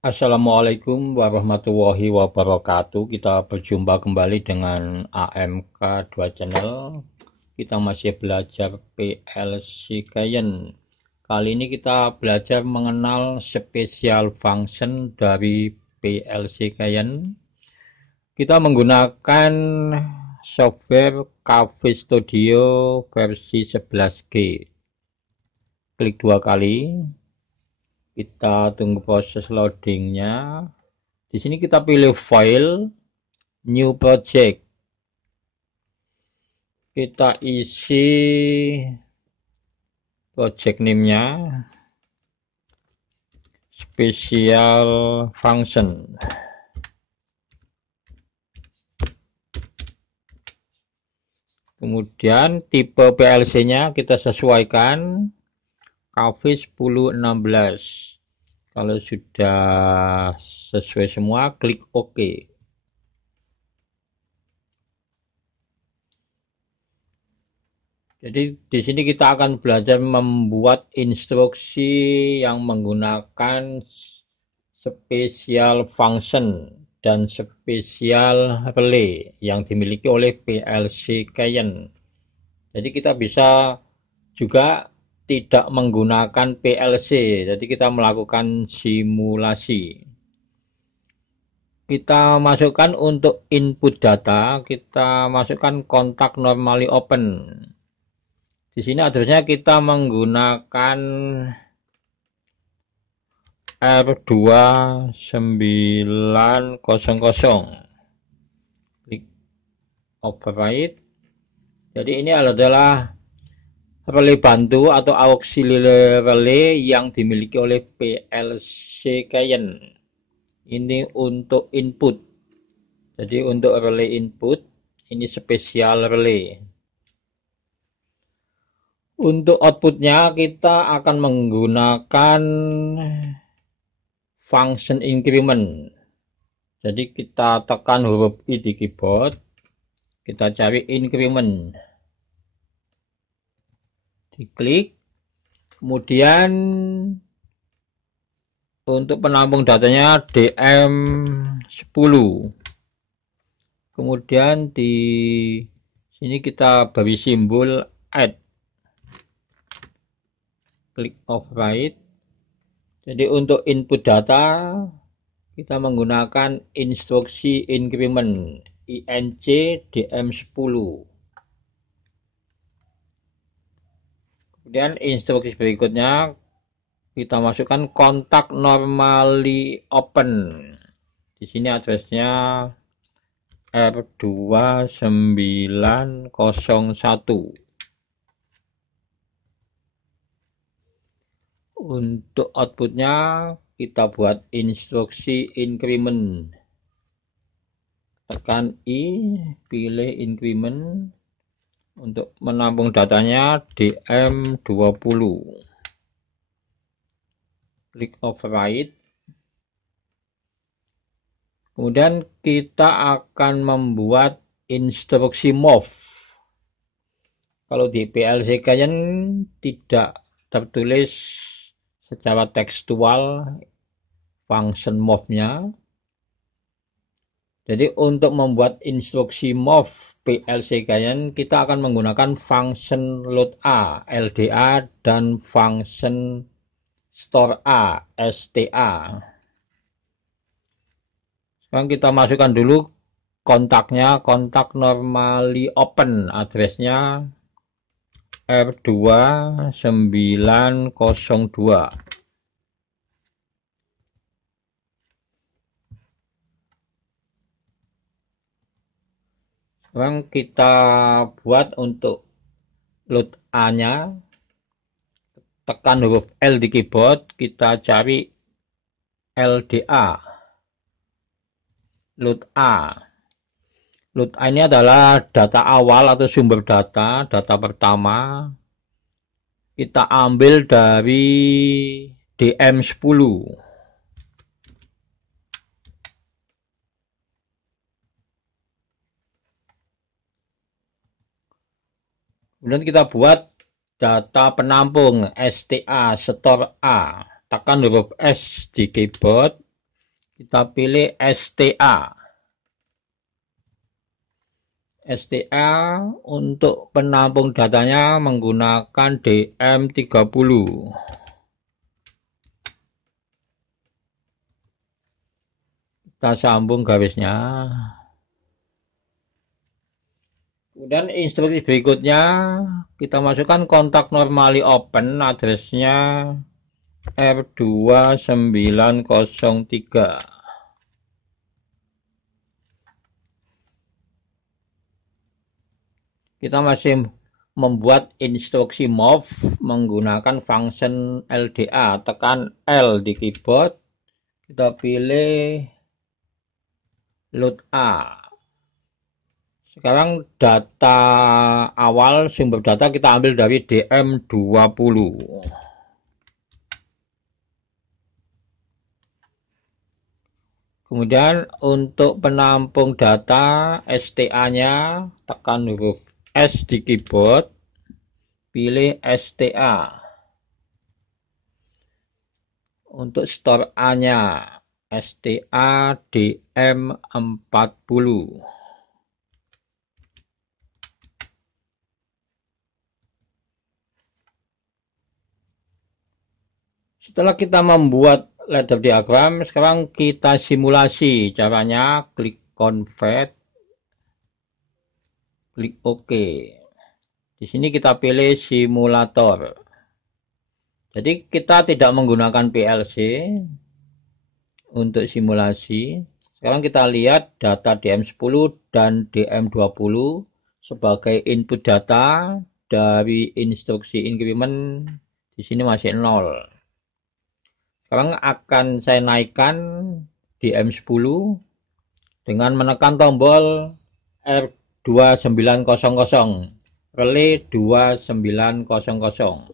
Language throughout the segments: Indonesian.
Assalamualaikum warahmatullahi wabarakatuh. Kita berjumpa kembali dengan AMK 2 Channel. Kita masih belajar PLC Cayenne. Kali ini kita belajar mengenal special function dari PLC Cayenne. Kita menggunakan software Cafe Studio versi 11G. Klik 2 kali. Kita tunggu proses loadingnya. Di sini kita pilih file, new project. Kita isi project name-nya, special function. Kemudian tipe PLC-nya kita sesuaikan, Cafe 1016. Kalau sudah sesuai semua, klik OK. Jadi di sini kita akan belajar membuat instruksi yang menggunakan special function dan special relay yang dimiliki oleh PLC Cayenne. Jadi kita bisa juga tidak menggunakan PLC, jadi kita melakukan simulasi. Kita masukkan untuk input data, kita masukkan kontak normally open. Di sini addressnya kita menggunakan R2900. Klik override. Jadi ini adalah relay bantu atau auxiliary relay yang dimiliki oleh PLC Cayenne. Ini untuk input. Jadi untuk relay input, ini special relay. Untuk outputnya kita akan menggunakan function increment. Jadi kita tekan huruf I di keyboard, kita cari increment. Diklik, kemudian untuk penampung datanya DM10. Kemudian di sini kita beri simbol add. Klik override. Jadi untuk input data kita menggunakan instruksi increment INC DM10. Kemudian instruksi berikutnya kita masukkan kontak normally open. Di sini addressnya R2901. Untuk outputnya kita buat instruksi increment. Tekan I, pilih increment. Untuk menampung datanya DM20. Klik override. Kemudian kita akan membuat instruksi move. Kalau di PLC Cayenne tidak tertulis secara tekstual function move-nya. Jadi untuk membuat instruksi move PLC Cayenne kita akan menggunakan function load A, LDA, dan function store A, STA. Sekarang kita masukkan dulu kontaknya, kontak normally open, addressnya R2902. Sekarang kita buat untuk load A-nya, tekan huruf L di keyboard, kita cari LDA. Load A. Load A ini adalah data awal atau sumber data, data pertama. Kita ambil dari DM10. Kemudian kita buat data penampung STA, store A. Tekan huruf S di keyboard. Kita pilih STA. STA untuk penampung datanya menggunakan DM30. Kita sambung garisnya. Kemudian instruksi berikutnya kita masukkan kontak normally open, addressnya R2903. Kita masih membuat instruksi move menggunakan function LDA. Tekan L di keyboard, kita pilih load A. Sekarang data awal sumber data kita ambil dari DM20. Kemudian untuk penampung data STA-nya tekan huruf S di keyboard, pilih STA. Untuk store A-nya STA DM40. Setelah kita membuat ladder diagram, sekarang kita simulasi. Caranya klik convert, klik OK. Di sini kita pilih simulator. Jadi kita tidak menggunakan PLC untuk simulasi. Sekarang kita lihat data DM10 dan DM20 sebagai input data dari instruksi increment di sini masih 0. Sekarang akan saya naikkan DM10 dengan menekan tombol R2900, relay 2900.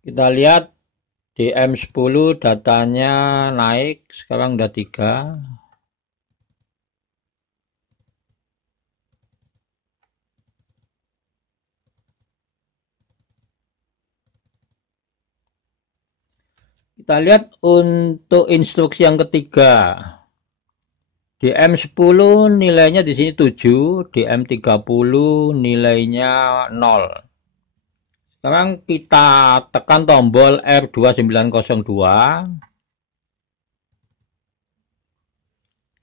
Kita lihat DM10 datanya naik, sekarang udah 3. Kita lihat untuk instruksi yang ketiga. DM10 nilainya di sini 7, DM30 nilainya 0. Sekarang kita tekan tombol R2902.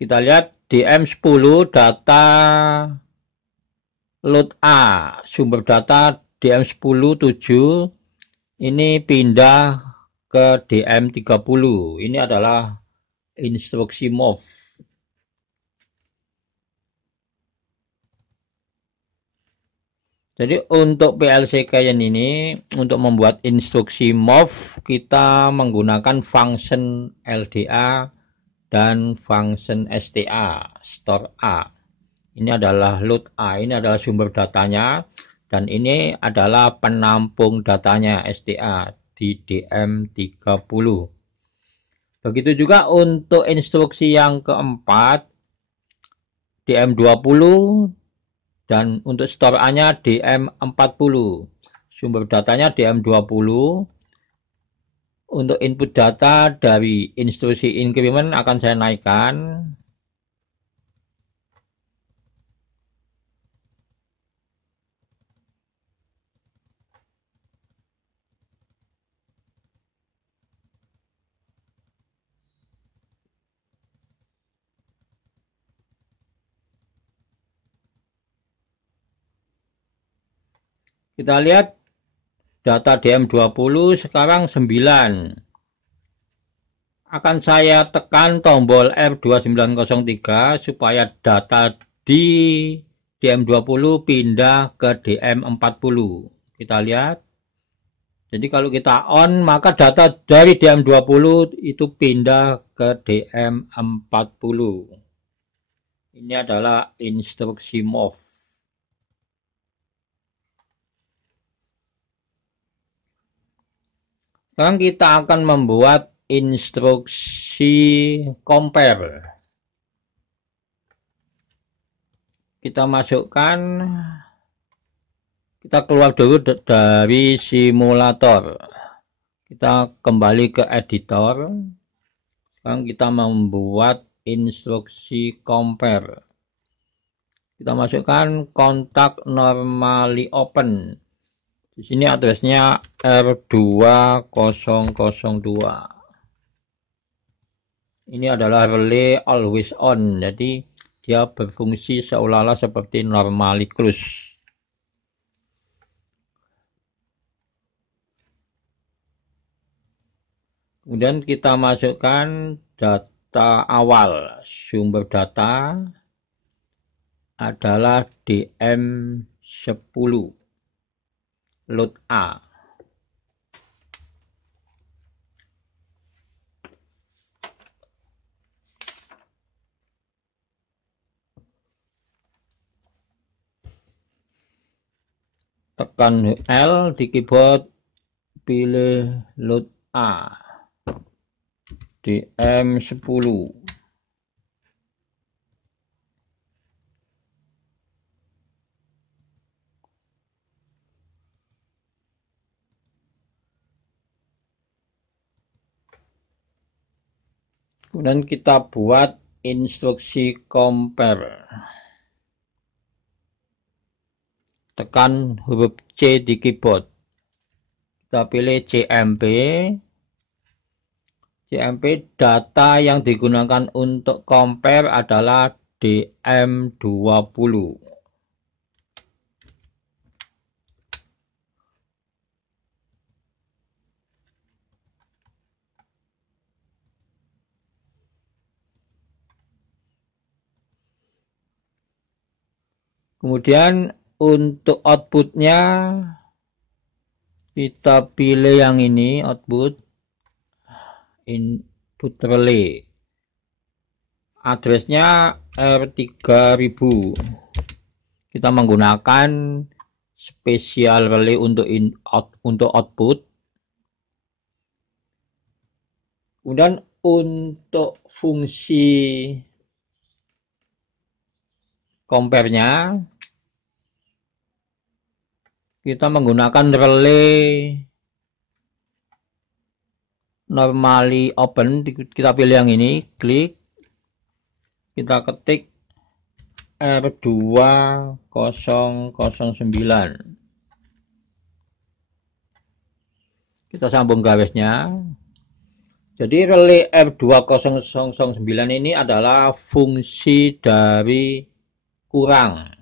Kita lihat DM10 data load A, sumber data DM10 7 ini pindah ke DM30. Ini adalah instruksi move. Jadi untuk PLC Cayenne ini, untuk membuat instruksi move, kita menggunakan function LDA dan function STA, store A. Ini adalah load A, ini adalah sumber datanya, dan ini adalah penampung datanya STA di DM30. Begitu juga untuk instruksi yang keempat, DM20, dan untuk store A-nya DM40. Sumber datanya DM20. Untuk input data dari instruksi increment akan saya naikkan. Kita lihat data DM20 sekarang 9. Akan saya tekan tombol R2903 supaya data di DM20 pindah ke DM40. Kita lihat. Jadi kalau kita on, maka data dari DM20 itu pindah ke DM40. Ini adalah instruksi move. Sekarang kita akan membuat instruksi compare. kita masukkan, kita keluar dulu dari simulator. Kita kembali ke editor. Sekarang kita membuat instruksi compare. Kita masukkan kontak normally open. Di sini addressnya R2002. Ini adalah relay always on, jadi dia berfungsi seolah-olah seperti normally close. Kemudian kita masukkan data awal. Sumber data adalah DM10 load A. Tekan L di keyboard, pilih load A. DM10. Kemudian kita buat instruksi compare. Tekan huruf C di keyboard. Kita pilih CMP. CMP data yang digunakan untuk compare adalah DM20. Kemudian untuk outputnya kita pilih yang ini, output input relay. Addressnya R3000. Kita menggunakan special relay untuk output. Kemudian untuk fungsi compare-nya kita menggunakan relay normally open. Kita pilih yang ini, klik, kita ketik R2009. Kita sambung garisnya. Jadi relay R2009 ini adalah fungsi dari kurang.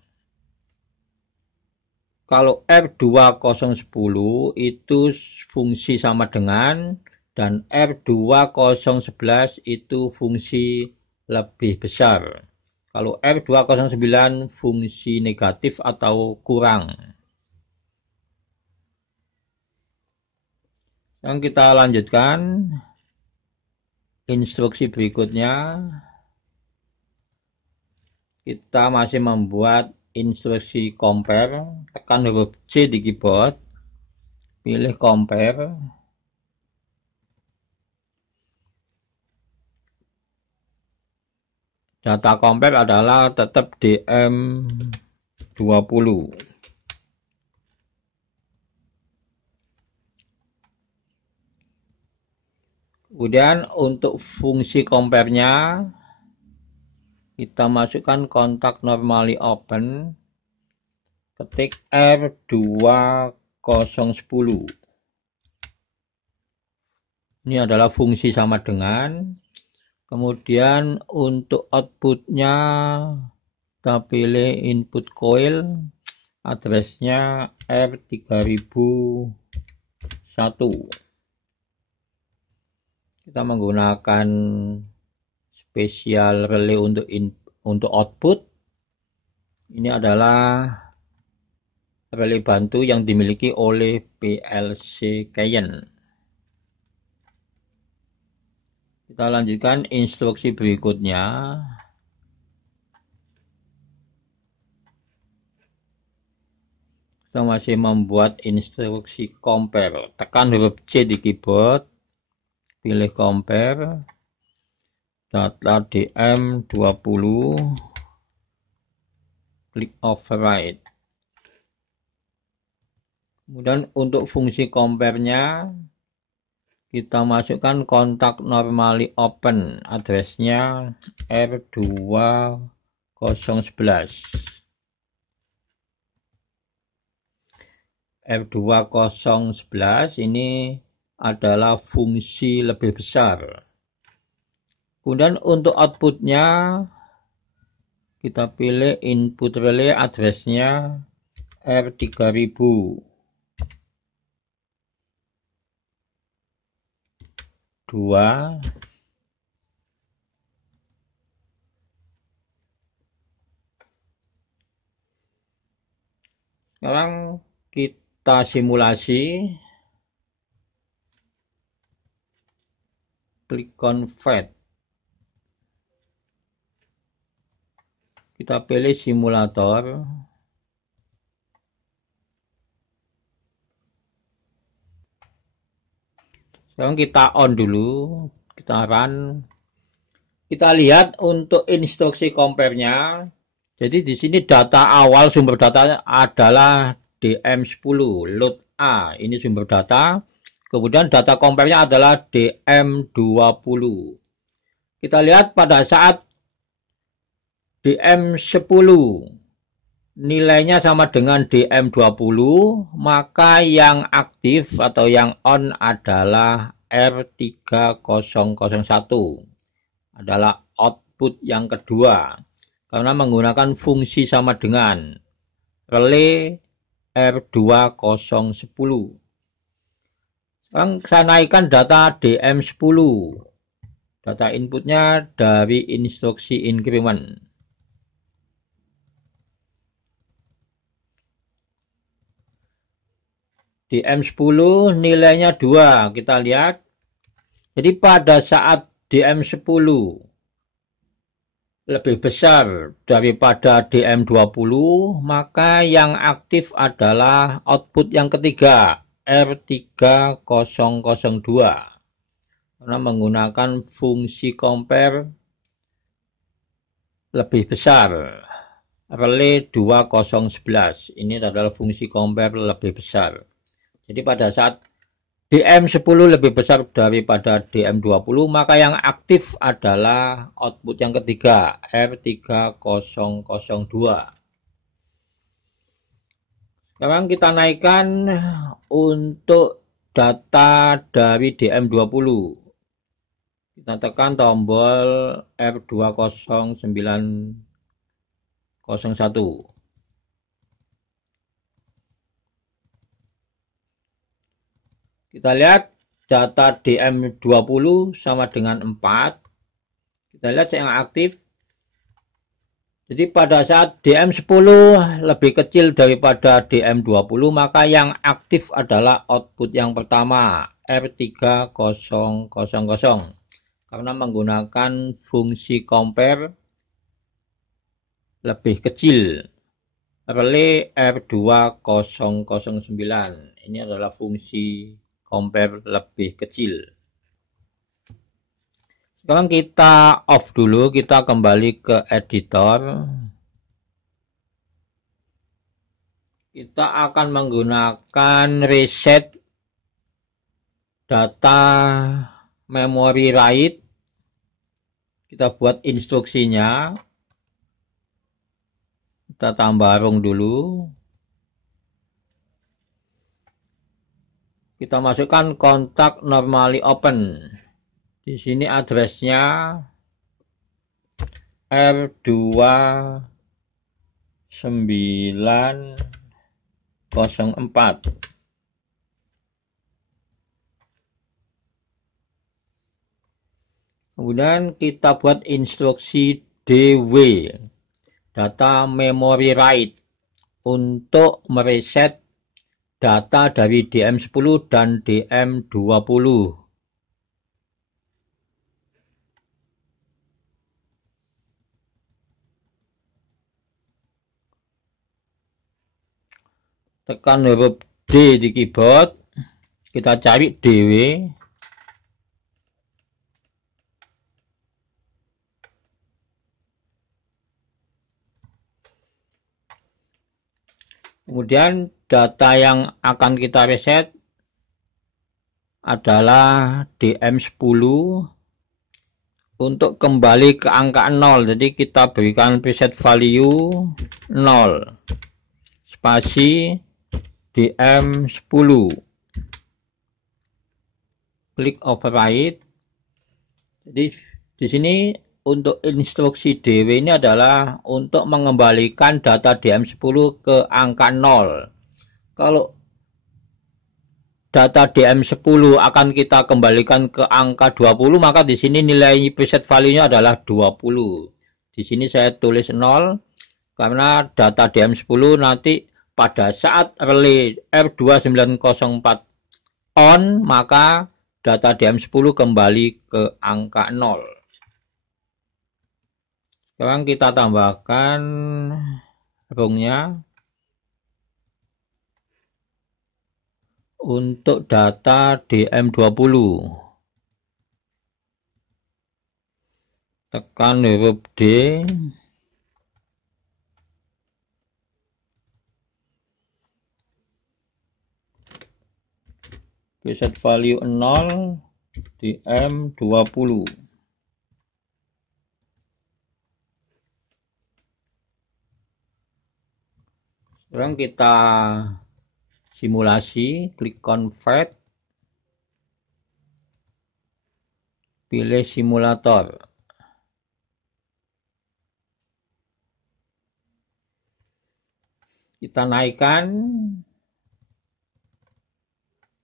Kalau R2010 itu fungsi sama dengan, dan R2011 itu fungsi lebih besar. Kalau R209 fungsi negatif atau kurang. Sekarang kita lanjutkan instruksi berikutnya. Kita masih membuat instruksi compare. Tekan huruf C di keyboard. Pilih compare. Data compare adalah tetap DM20. Kemudian untuk fungsi compare-nya kita masukkan kontak normally open, ketik R2010. Ini adalah fungsi sama dengan. Kemudian untuk outputnya kita pilih input coil, addressnya R3001. Kita menggunakan special relay untuk output. Ini adalah relay bantu yang dimiliki oleh PLC Cayenne. Kita lanjutkan instruksi berikutnya. Kita masih membuat instruksi compare. Tekan huruf C di keyboard. Pilih compare. Data DM20. klik override. Kemudian untuk fungsi compare-nya kita masukkan kontak normally open, addressnya R2011. R2011 ini adalah fungsi lebih besar. Kemudian untuk outputnya kita pilih input relay, addressnya R3000. Sekarang kita simulasi, klik convert, kita pilih simulator, sekarang kita on dulu, kita run. Kita lihat untuk instruksi compare-nya. Jadi di sini data awal sumber data adalah DM10 load A, ini sumber data. Kemudian data compare-nya adalah DM20. Kita lihat pada saat DM10 nilainya sama dengan DM20, maka yang aktif atau yang on adalah R3001. Adalah output yang kedua karena menggunakan fungsi sama dengan relay R2010. Sekarang saya naikkan data DM10. Data inputnya dari instruksi increment. DM10 nilainya 2, kita lihat. Jadi pada saat DM10 lebih besar daripada DM20, maka yang aktif adalah output yang ketiga, R3002. Karena menggunakan fungsi compare lebih besar, relay 2011. Ini adalah fungsi compare lebih besar. Jadi pada saat DM10 lebih besar daripada DM20, maka yang aktif adalah output yang ketiga, R3002. Sekarang kita naikkan untuk data dari DM20. Kita tekan tombol R20901. Kita lihat data DM20 sama dengan 4. Kita lihat yang aktif. Jadi pada saat DM10 lebih kecil daripada DM20, maka yang aktif adalah output yang pertama, R3000. Karena menggunakan fungsi compare lebih kecil. Relay R2009. Ini adalah fungsi compare lebih kecil. Sekarang kita off dulu, kita kembali ke editor. Kita akan menggunakan reset data memory write. Kita buat instruksinya. Kita tambah rung dulu. Kita masukkan kontak normally open. Di sini addressnya R2904. Kemudian kita buat instruksi DW, data memory write, untuk mereset data dari DM10 dan DM20. Tekan huruf D di keyboard, kita cari DW. Kemudian data yang akan kita reset adalah DM10 untuk kembali ke angka 0. Jadi kita berikan preset value 0 spasi DM10. Klik override. Jadi di sini untuk instruksi DW ini adalah untuk mengembalikan data DM10 ke angka 0. Kalau data DM10 akan kita kembalikan ke angka 20, maka di sini nilai preset value-nya adalah 20. Di sini saya tulis 0 karena data DM10 nanti pada saat relay R2904 on, maka data DM10 kembali ke angka 0. Sekarang kita tambahkan rungnya untuk data DM20. Tekan huruf D. Preset value 0 DM20. Sekarang kita simulasi, klik convert, pilih simulator. Kita naikkan,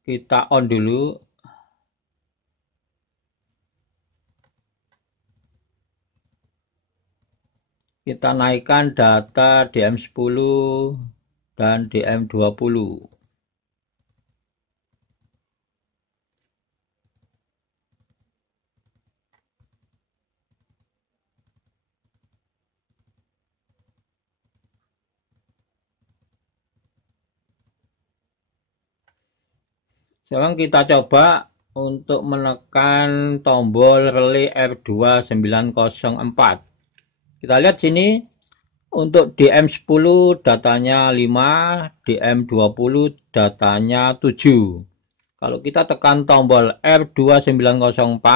kita on dulu. Kita naikkan data DM10 dan DM20. Sekarang kita coba untuk menekan tombol relay R2904. Kita lihat sini untuk DM10 datanya 5, DM20 datanya 7. Kalau kita tekan tombol R2904,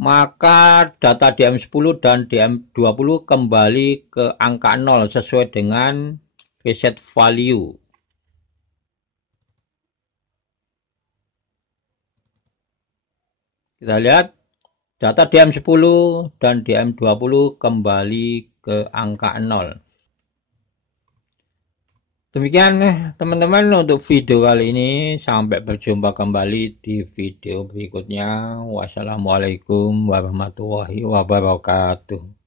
maka data DM10 dan DM20 kembali ke angka 0 sesuai dengan preset value. Kita lihat data DM10 dan DM20 kembali ke angka 0. Demikian teman-teman untuk video kali ini. Sampai berjumpa kembali di video berikutnya. Wassalamualaikum warahmatullahi wabarakatuh.